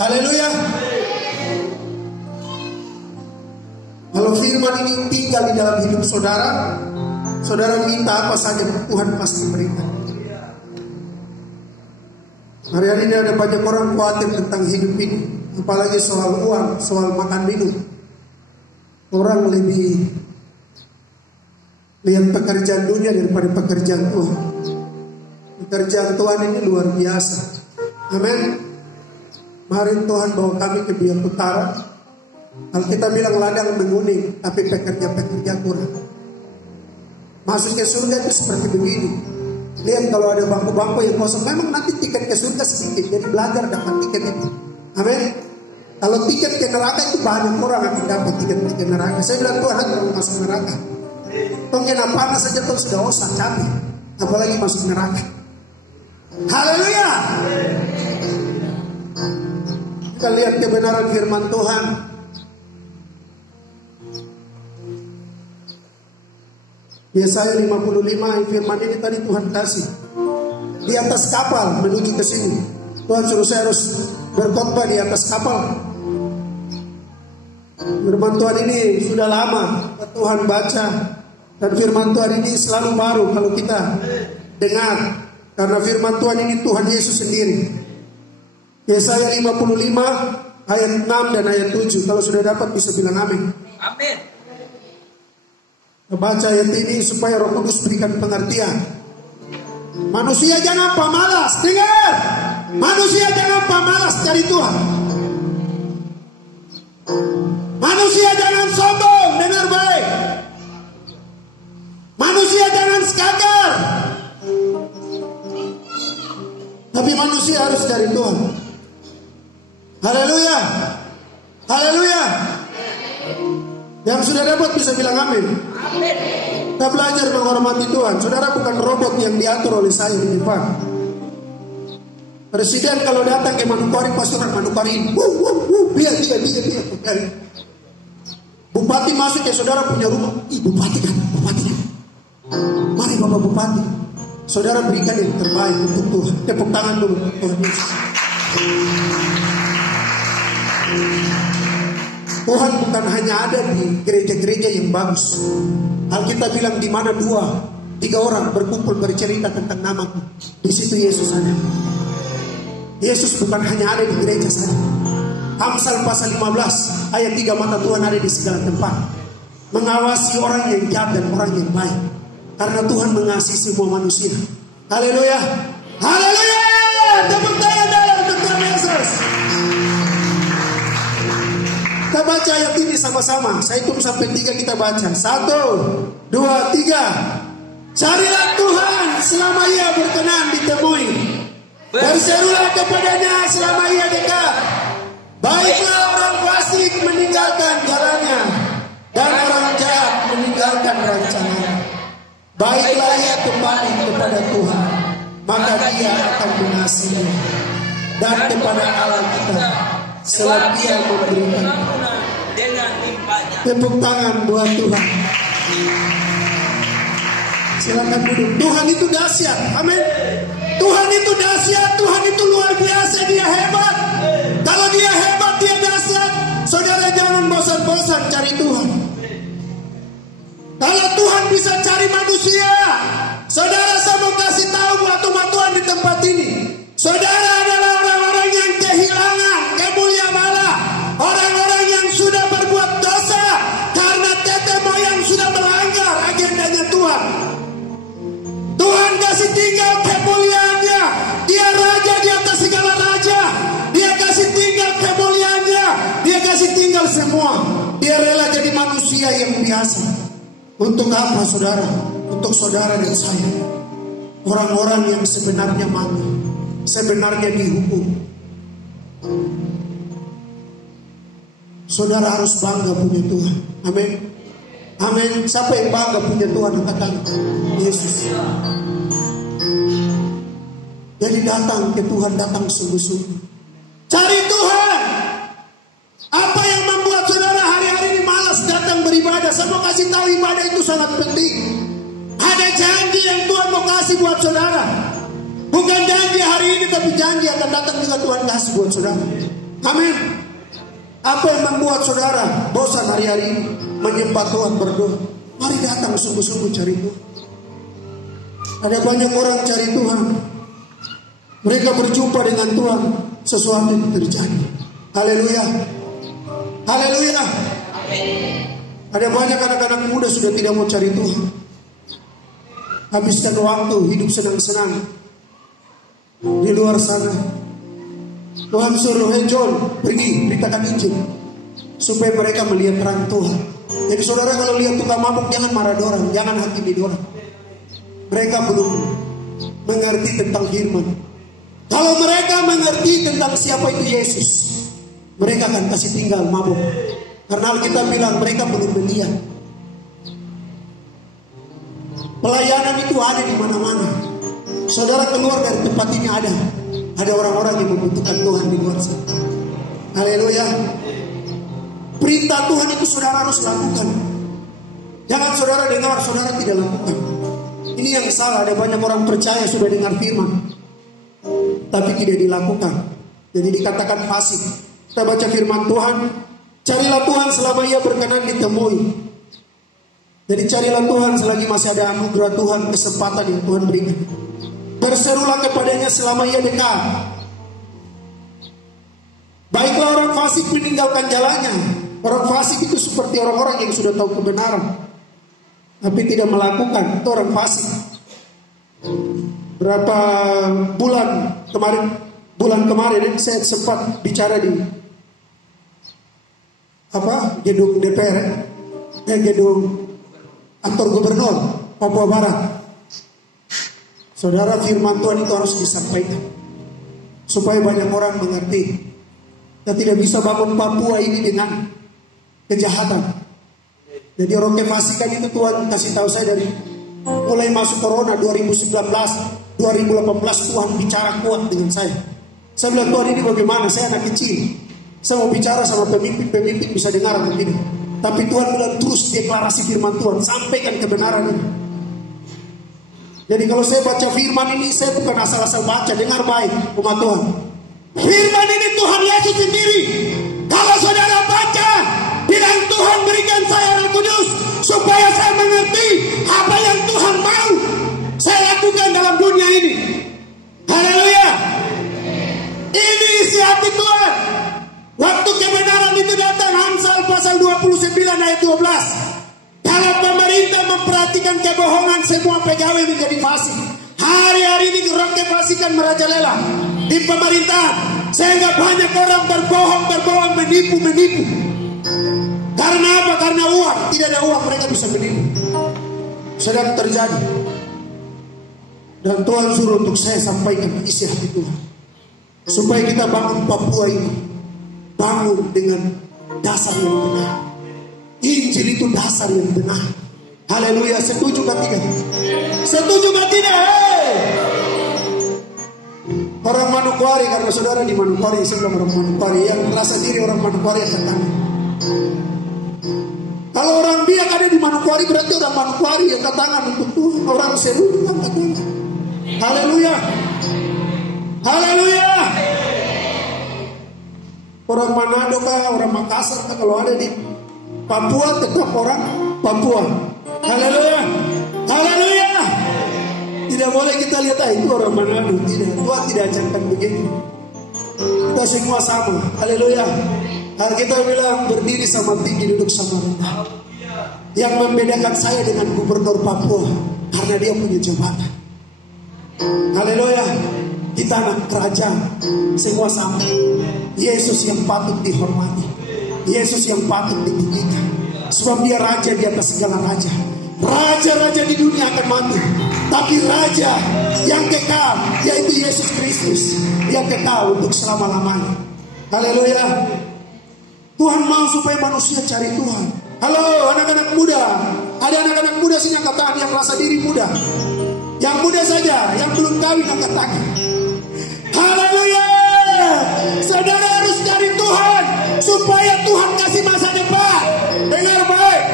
Haleluya. Kalau firman ini tinggal di dalam hidup saudara, saudara minta apa saja Tuhan pasti berikan. Hari ini ada banyak orang khawatir tentang hidup ini, apalagi soal uang, soal makan minum. Orang lebih lihat pekerjaan dunia daripada pekerjaan Tuhan. Pekerjaan Tuhan ini luar biasa. Amin. Mari Tuhan bawa kami ke biak utara. Kalau kita bilang ladang menguning, tapi pekerja-pekerja kurang. Masuk ke surga itu seperti begini. Lihat kalau ada bangku-bangku yang kosong, memang nanti tiket ke surga sedikit, jadi belajar dapat tiket itu. Amin. Kalau tiket ke neraka itu banyak orang akan dapat tiket ke neraka. Saya bilang Tuhan kalau masuk neraka, tong kena panas saja tuh sudah osak capek, apalagi masuk neraka. Haleluya. Kita lihat kebenaran firman Tuhan. Yesaya 55, firman ini tadi Tuhan kasih. Di atas kapal menuju ke sini. Tuhan suruh saya harus berkhotbah di atas kapal. Firman Tuhan ini sudah lama Tuhan baca. Dan firman Tuhan ini selalu baru kalau kita dengar. Karena firman Tuhan ini Tuhan Yesus sendiri. Yesaya 55 ayat 6 dan ayat 7. Kalau sudah dapat bisa bilang amin. Amin. Baca ayat ini supaya Roh Kudus berikan pengertian. Manusia jangan pemalas, dengar. Manusia jangan pemalas cari Tuhan. Manusia jangan sombong, dengar baik. Manusia jangan sekadar. Tapi manusia harus cari Tuhan. Haleluya. Haleluya. Yang sudah dapat bisa bilang amin. Kita belajar menghormati Tuhan. Saudara bukan robot yang diatur oleh saya di depan. Presiden kalau datang ke Manokwari, pasti orang Manokwari, biar. Bupati masuk ke saudara punya rumah, bupati kan. Mari Bapak Bupati, saudara berikan yang terbaik untuk Tuhan. Tepuk tangan dulu untuk Tuhan Yesus. Tuhan bukan hanya ada di gereja-gereja yang bagus. Alkitab bilang di mana 2-3 orang berkumpul bercerita tentang namaku, di situ Yesus ada. Yesus bukan hanya ada di gereja saja. Amsal pasal 15 ayat 3, mata Tuhan ada di segala tempat, mengawasi orang yang jahat dan orang yang baik. Karena Tuhan mengasihi semua manusia. Haleluya. Haleluya. Tepuk tangan dalam untuk Tuhan Yesus. Kita baca ayat ini sama-sama. Saya hitung sampai 3 kita baca. 1, 2, 3. Carilah Tuhan selama ia berkenan ditemui. Berserulah kepadanya selama ia dekat. Baiklah orang fasik meninggalkan jalannya, dan orang jahat meninggalkan rencananya. Baiklah ia kembali kepada Tuhan, maka dia akan mengasihi. Dan kepada Allah kita, selama dia memberikan. Tepuk tangan buat Tuhan. Silakan duduk. Tuhan itu dahsyat. Amin. Tuhan itu dahsyat. Tuhan itu luar biasa. Dia hebat. Kalau dia hebat, dia dahsyat. Saudara jangan bosan-bosan cari Tuhan. Kalau Tuhan bisa cari manusia, saudara saya mau kasih tahu buat umat Tuhan di tempat ini. Saudara adalah orang-orang yang kehilangan kemuliaan Allah. Orang-orang yang sudah berbuat dosa karena tete moyang sudah melanggar agendanya Tuhan. Tuhan kasih tinggal kemuliaannya. Dia raja di atas segala raja. Dia kasih tinggal kemuliaannya. Dia kasih tinggal semua. Dia rela jadi manusia yang biasa. Untuk apa saudara? Untuk saudara dan saya. Orang-orang yang sebenarnya mati, sebenarnya dihukum. Saudara harus bangga punya Tuhan. Amin. Amin. Siapa yang bangga punya Tuhan? Katakan Yesus. Jadi datang ke Tuhan, datang sungguh-sungguh. Cari Tuhan. Apa yang membuat saudara hari-hari ini malas datang beribadah? Saya mau kasih tahu, ibadah itu sangat penting. Ada janji yang Tuhan mau kasih buat saudara. Bukan janji hari ini, tapi janji akan datang juga Tuhan kasih buat saudara. Amin. Apa yang membuat saudara bosan hari-hari ini menyembah Tuhan, berdoa? Mari datang sungguh-sungguh cari Tuhan. Ada banyak orang cari Tuhan. Mereka berjumpa dengan Tuhan, sesuatu yang terjadi. Haleluya. Haleluya. Ada banyak anak-anak muda sudah tidak mau cari Tuhan. Habiskan waktu hidup senang-senang di luar sana. Tuhan suruh, hey John, pergi beritakan Injil supaya mereka melihat terang Tuhan. Jadi saudara kalau lihat tukang mabuk jangan marah dorang, jangan hakimi dorang. Mereka belum mengerti tentang firman. Kalau mereka mengerti tentang siapa itu Yesus, mereka akan kasih tinggal mabuk. Karena Alkitab bilang mereka belum melihat. Pelayanan itu ada di mana-mana. Saudara keluar dari tempat ini ada orang-orang yang membutuhkan Tuhan di luar sana. Haleluya. Perintah Tuhan itu saudara harus lakukan. Jangan saudara dengar, saudara tidak lakukan. Ini yang salah. Ada banyak orang percaya sudah dengar firman, tapi tidak dilakukan. Jadi dikatakan fasik. Kita baca firman Tuhan, carilah Tuhan selama ia berkenan ditemui. Jadi carilah Tuhan selagi masih ada anugerah Tuhan, kesempatan yang Tuhan berikan. Berserulah kepadanya selama ia dekat. Baiklah orang fasik meninggalkan jalannya. Orang fasik itu seperti orang-orang yang sudah tahu kebenaran, tapi tidak melakukan. Itu orang fasik. Berapa bulan kemarin saya sempat bicara di gedung DPR, gedung kantor gubernur Papua Barat. Saudara, firman Tuhan itu harus disampaikan supaya banyak orang mengerti. Kita tidak bisa bangun Papua ini dengan kejahatan. Jadi orang kefasikan itu Tuhan kasih tahu saya dari mulai masuk corona 2019, 2018 Tuhan bicara kuat dengan saya. Saya bilang, Tuhan ini bagaimana? Saya anak kecil. Saya mau bicara sama pemimpin bisa dengar atau tidak. Tapi Tuhan bilang terus deklarasi firman Tuhan, sampaikan kebenaran ini. Jadi kalau saya baca firman ini, saya bukan asal-asal baca, dengar baik umat Tuhan. Firman ini Tuhan Yesus sendiri. Kalau saudara baca, bilang Tuhan berikan saya Roh Kudus supaya saya mengerti apa yang Tuhan mau saya lakukan dalam dunia ini. Haleluya. Ini isi hati Tuhan. Waktu kebenaran itu datang, Amsal pasal 29 ayat 12. Kalau pemerintah memperhatikan kebohongan, semua pegawai menjadi fasik. Hari-hari ini orang kefasikan merajalela di pemerintahan, sehingga banyak orang berbohong, menipu. Karena apa? Karena uang. Tidak ada uang, mereka bisa menipu. Sedang terjadi. Dan Tuhan suruh untuk saya sampaikan isi hati Tuhan, supaya kita bangun Papua ini, bangun dengan dasar yang benar. Injil itu dasar yang benar. Haleluya. Setuju kan tidak? Setuju kan tidak? Orang Manokwari, karena saudara di Manokwari, saya bilang orang Manokwari, yang merasa diri orang Manokwari angkat tangan. Kalau orang Biak ada di Manokwari, berarti orang Manokwari angkat tangan untuk Tuhan. Orang Seru angkat tangan. Haleluya. Haleluya. Orang Manado kah, orang Makassar kah, kalau ada di Papua tetap orang Papua. Haleluya. Haleluya. Tidak boleh kita lihat itu orang Manado. Tidak. Tuhan tidak ajarkan begitu. Kita semua sama. Haleluya. Alkitab bilang berdiri sama tinggi, duduk sama rendah. Yang membedakan saya dengan gubernur Papua karena dia punya jabatan. Haleluya. Kita anak kerajaan, semua sama. Yesus yang patut dihormati, Yesus yang patut ditinggikan, sebab dia raja di atas segala raja. Raja-raja di dunia akan mati, tapi raja yang kekal, yaitu Yesus Kristus, dia kekal untuk selama-lamanya. Haleluya. Tuhan mau supaya manusia cari Tuhan. Halo anak-anak muda, ada anak-anak muda sini angkat tangan yang merasa diri muda. Yang muda saja, yang belum kawin angkat tangan. Haleluya. Saudara harus cari Tuhan supaya Tuhan kasih masa depan. Dengar baik,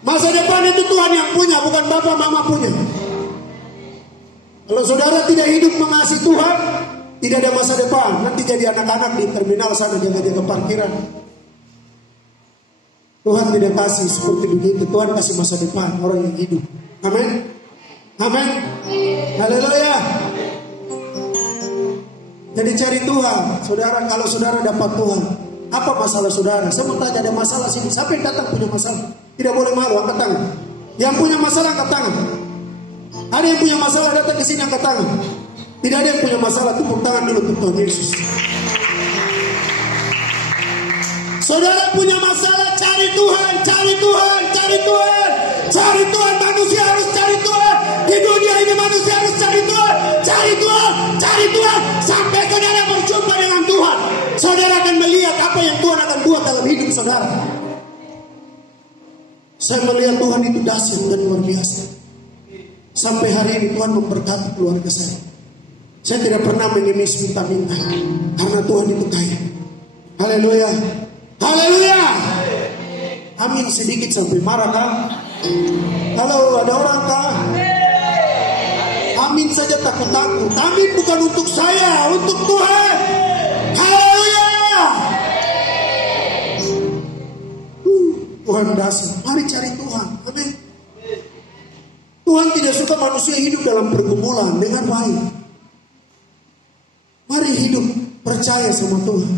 masa depan itu Tuhan yang punya, bukan bapak mama punya. Kalau saudara tidak hidup mengasihi Tuhan, Tidak ada masa depan. Nanti jadi anak-anak di terminal sana jaga-jaga parkiran. Tuhan tidak kasih seperti begitu. Tuhan kasih masa depan orang yang hidup. Amin. Amin. Haleluya. Jadi cari Tuhan. Saudara, kalau saudara dapat Tuhan, apa masalah saudara? Saya mau tanya, ada masalah sini. Siapa yang datang punya masalah? Tidak boleh malu, angkat tangan. Yang punya masalah angkat tangan. Ada yang punya masalah datang ke sini angkat tangan. Tidak ada yang punya masalah, tepuk tangan dulu untuk Tuhan Yesus. Saudara punya masalah, cari Tuhan, cari Tuhan, cari Tuhan, cari Tuhan. Manusia harus cari Tuhan. Di dunia ini manusia harus cari Tuhan, cari Tuhan, cari Tuhan. Sampai saudara berjumpa dengan Tuhan, saudara akan melihat apa yang Tuhan akan buat dalam hidup saudara. Saya melihat Tuhan itu dahsyat dan luar biasa. Sampai hari ini Tuhan memberkati keluarga saya. Saya tidak pernah mengemis minta-minta, karena Tuhan itu kaya. Haleluya. Haleluya. Amin. Sedikit sampai marah kah? Halo, ada orang kah? Amin saja takut-takut. Amin bukan untuk saya, untuk Tuhan. Haleluya. Tuhan dasar. Mari cari Tuhan. Amin. Tuhan tidak suka manusia hidup dalam pergumulan dengan baik. Mari hidup percaya sama Tuhan.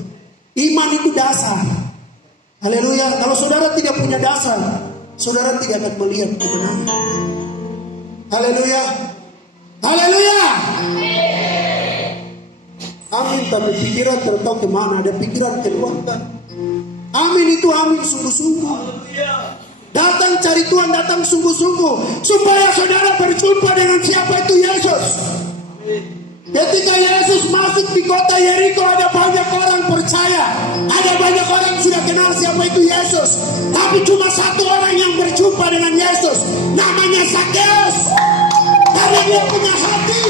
Iman itu dasar. Haleluya. Kalau saudara tidak punya dasar, saudara tidak akan melihat kemenangan. Haleluya. Haleluya. Amin. Tapi pikiran tertahu kemana? Ada pikiran keluarkan. Amin itu amin sungguh-sungguh. Datang cari Tuhan, datang sungguh-sungguh, supaya saudara berjumpa dengan siapa itu Yesus. Ketika Yesus masuk di kota Yeriko, ada banyak orang percaya, ada banyak orang sudah kenal siapa itu Yesus. Tapi cuma satu orang yang berjumpa dengan Yesus, namanya Zakheus. Karena dia punya hati.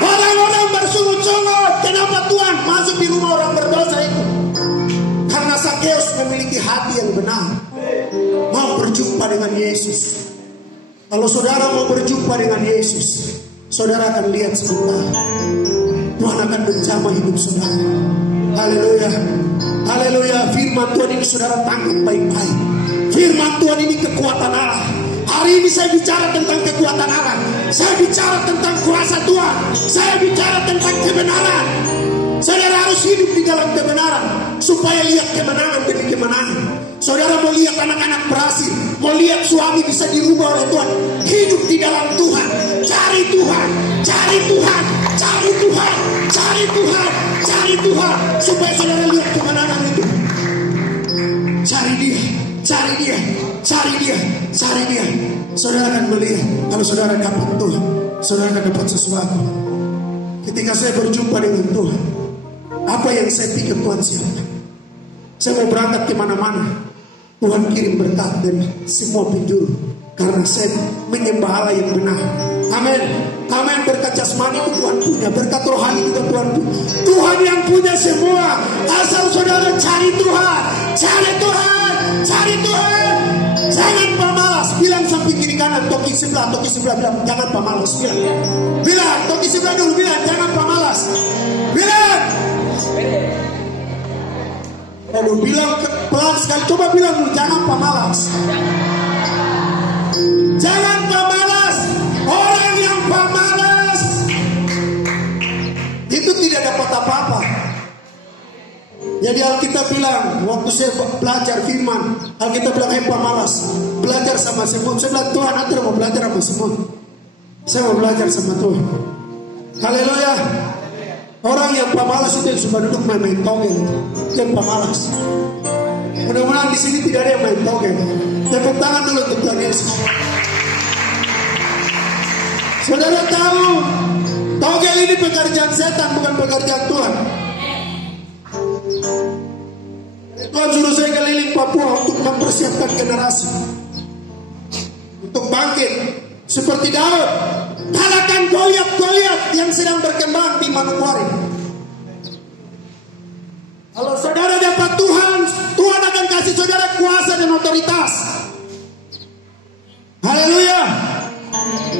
Orang-orang bersungut-sungut, kenapa Tuhan masuk di rumah orang berdosa itu? Karena Zakheus memiliki hati yang benar, mau berjumpa dengan Yesus. Kalau saudara mau berjumpa dengan Yesus, saudara akan lihat sebentar, Tuhan akan menjamah hidup saudara. Haleluya. Haleluya. Firman Tuhan ini saudara tangkap baik-baik. Firman Tuhan ini kekuatan Allah. Hari ini saya bicara tentang kekuatan Allah. Saya bicara tentang kuasa Tuhan. Saya bicara tentang kebenaran. Saudara harus hidup di dalam kebenaran, supaya lihat kemenangan demi kemenangan. Saudara mau lihat anak-anak berhasil, mau lihat suami bisa dirubah oleh Tuhan, hidup di dalam Tuhan. Cari Tuhan, cari Tuhan, cari Tuhan, cari Tuhan, cari Tuhan, supaya saudara lihat kemenangan itu. Cari dia, cari dia, cari dia, cari dia. Saudara akan melihat, kalau saudara dapat Tuhan, saudara akan dapat sesuatu. Ketika saya berjumpa dengan Tuhan, apa yang saya pikir Tuhan siapkan. Saya mau berangkat kemana-mana, Tuhan kirim berkat dari semua penjuru, karena saya menyembah Allah yang benar. Amin. Amin. Berkat jasmani itu Tuhan punya, berkat rohani juga Tuhan punya. Tuhan yang punya semua. Asal saudara cari Tuhan, cari Tuhan, cari Tuhan. Jangan pemalas. Bilang samping kiri kanan, toki sebelah bilang jangan pemalas. Bilang toki sebelah dulu, bilang jangan pemalas. Bilang. Aduh, bilang pelan sekali. Coba bilang dulu, jangan pemalas. Jangan pemalas. Orang yang pemalas itu tidak dapat apa-apa. Jadi Alkitab bilang, waktu saya belajar firman, Alkitab bilang pemalas, belajar sama semut. Saya bilang, Tuhan, aku mau belajar sama semut. Saya mau belajar sama Tuhan. Haleluya. Orang yang pemalas itu yang suka duduk main togel, yang pemalas. Mudah-mudahan di sini tidak ada yang main togel. Tepuk tangan dulu untuk Tuhan Yesus. Saudara tahu, togel ini pekerjaan setan, bukan pekerjaan Tuhan. Tuhan suruh saya keliling Papua untuk mempersiapkan generasi, untuk bangkit seperti Daud, kalahkan Goliat yang sedang berkembang di Manokwari. Kalau saudara dapat Tuhan, Tuhan akan kasih saudara kuasa dan otoritas. Haleluya.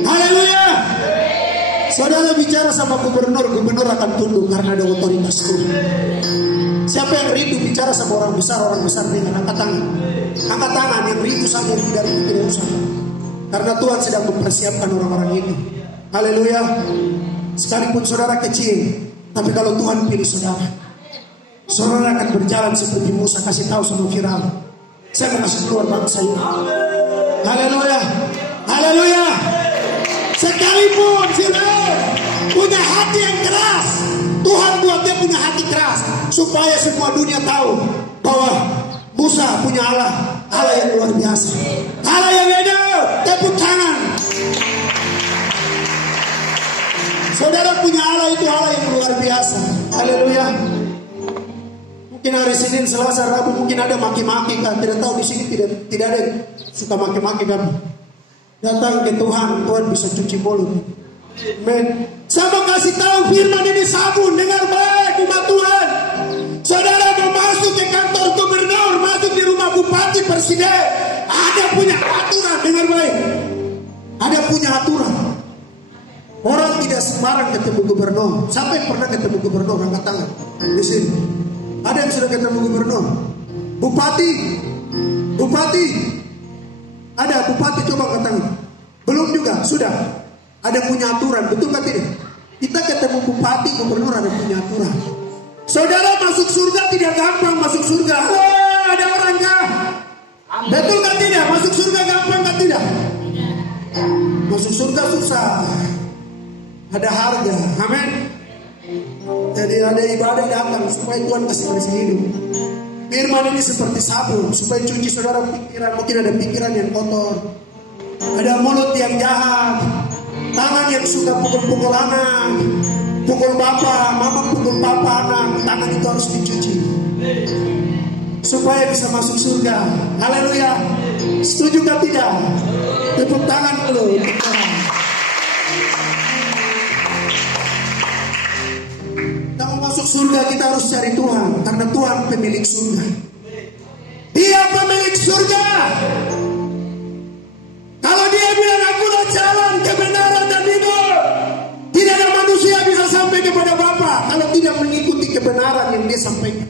Haleluya. Saudara bicara sama gubernur, gubernur akan tunduk karena ada otoritas Tuhan. Siapa yang rindu bicara sama orang besar dengan angkat tangan. Angkat tangan yang rindu saja, yang tidak usah. Karena Tuhan sedang mempersiapkan orang-orang itu. Haleluya. Sekalipun saudara kecil, tapi kalau Tuhan pilih saudara, saudara akan berjalan seperti Musa kasih tahu sama Firaun, saya akan kasih keluar bangsa ini. Haleluya. Haleluya. Sekalipun Firaun punya hati yang keras, Tuhan buat dia punya hati keras supaya semua dunia tahu bahwa Musa punya Allah, Allah yang luar biasa, Allah yang beda. Tepuk tangan. Saudara punya Allah itu Allah yang luar biasa. Haleluya. Mungkin hari Senin, Selasa, Rabu mungkin ada maki-maki kan? Tidak tahu di sini tidak ada yang suka maki-maki kan? Datang ke Tuhan, Tuhan bisa cuci mulut. Amen. Saya mau kasih tahu firman ini sabun, dengar baik umat Tuhan. Saudara mau masuk ke kantor gubernur, masuk di rumah bupati, presiden, ada punya aturan, dengar baik. Ada punya aturan. Orang tidak sembarang ketemu gubernur. Siapa yang pernah ketemu gubernur? Angkat tangan di sini. Ada yang sudah ketemu gubernur? Bupati? Bupati? Ada bupati, coba angkat tangan. Belum juga, sudah. Ada punya aturan, betul kan tidak? Kita ketemu bupati, gubernur ada punya aturan. Saudara masuk surga tidak gampang masuk surga. Ada orang kah? Betul kan tidak? Masuk surga gampang kan tidak? Masuk surga susah. Ada harga, amin. Jadi ada ibadah datang supaya Tuhan kasih bersih hidup. Firman ini seperti sabun supaya cuci saudara pikiran. Mungkin ada pikiran yang kotor, ada mulut yang jahat, tangan yang suka pukul-pukul anak, pukul bapak, mama pukul papa anak. Tangan itu harus dicuci supaya bisa masuk surga. Haleluya. Setuju kan tidak? Tepuk tangan dulu. Kita mau masuk surga, kita harus cari Tuhan, karena Tuhan pemilik surga. Dia pemilik surga. Kalau dia bilang akulah jalan, kebenaran dan hidup, tidak ada manusia bisa sampai kepada Bapa kalau tidak mengikuti kebenaran yang dia sampaikan.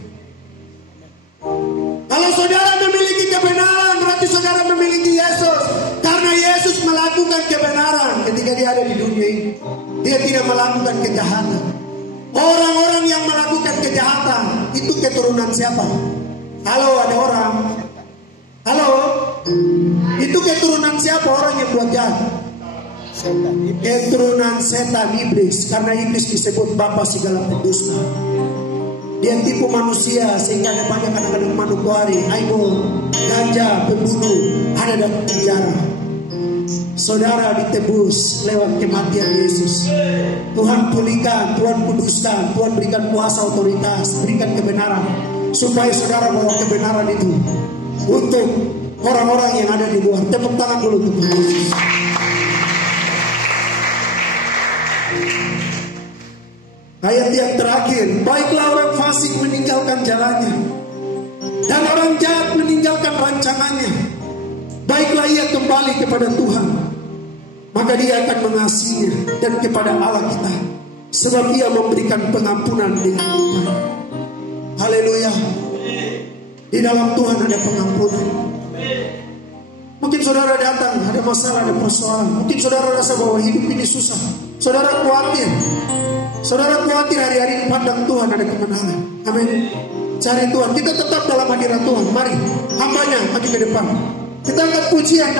Kalau saudara memiliki kebenaran, berarti saudara memiliki Yesus. Karena Yesus melakukan kebenaran ketika dia ada di dunia ini. Dia tidak melakukan kejahatan. Orang-orang yang melakukan kejahatan itu keturunan siapa? Halo, ada orang? Halo? Itu keturunan siapa orang yang buat jahat? Keturunan setan, iblis. Karena iblis disebut bapa segala pendusta. Dia tipu manusia sehingga ada banyak anak-anak manukuari, aibo, ganja, pembunuh ada dalam penjara. Saudara ditebus lewat kematian Yesus. Tuhan pulihkan, Tuhan kuduskan, Tuhan berikan kuasa otoritas, berikan kebenaran supaya saudara bawa kebenaran itu untuk orang-orang yang ada di luar. Tepuk tangan dulu untuk Yesus. Ayat yang terakhir, baiklah orang fasik meninggalkan jalannya dan orang jahat meninggalkan rancangannya. Baiklah ia kembali kepada Tuhan, maka dia akan mengasihinya, dan kepada Allah kita, sebab ia memberikan pengampunan dengan lipat. Haleluya. Di dalam Tuhan ada pengampunan. Mungkin saudara datang, ada masalah, ada persoalan. Mungkin saudara rasa bahwa hidup ini susah. Saudara khawatir. Saudara khawatir, hari-hari pandang Tuhan ada kemenangan. Amin. Cari Tuhan. Kita tetap dalam hadirat Tuhan. Mari, hambanya maju ke depan. Kita angkat pujian.